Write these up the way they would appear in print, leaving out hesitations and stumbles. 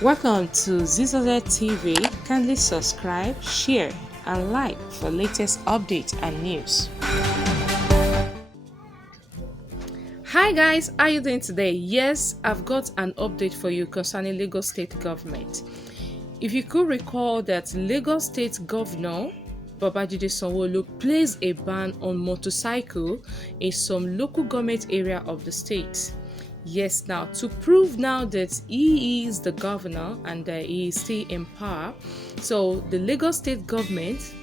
Welcome to Zisodel TV. Kindly subscribe, share, and like for latest updates and news. Hi guys, how are you doing today? Yes, I've got an update for you concerning Lagos State government. If you could recall that Lagos State Governor Babajide Sanwo-Olu placed a ban on motorcycle in some local government area of the state. Yes, now to prove now that he is the governor and he is still in power, so the Lagos State government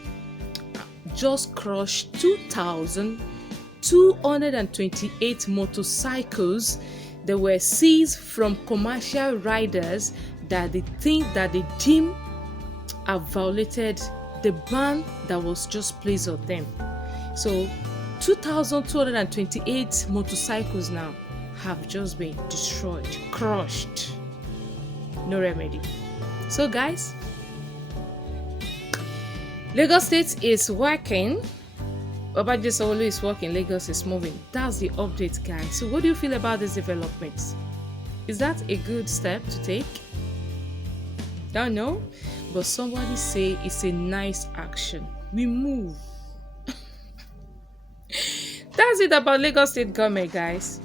just crushed 2,228 motorcycles that were seized from commercial riders that they deem have violated the ban that was just placed on them. So 2,228 motorcycles now have just been destroyed, crushed. No remedy. So guys, Lagos State is working. Babajide Sanwo-Olu is working. Lagos is moving. That's the update, guys. So what do you feel about these developments? Is that a good step to take? Don't know, but somebody say it's a nice action. We move. That's it about Lagos State government, guys.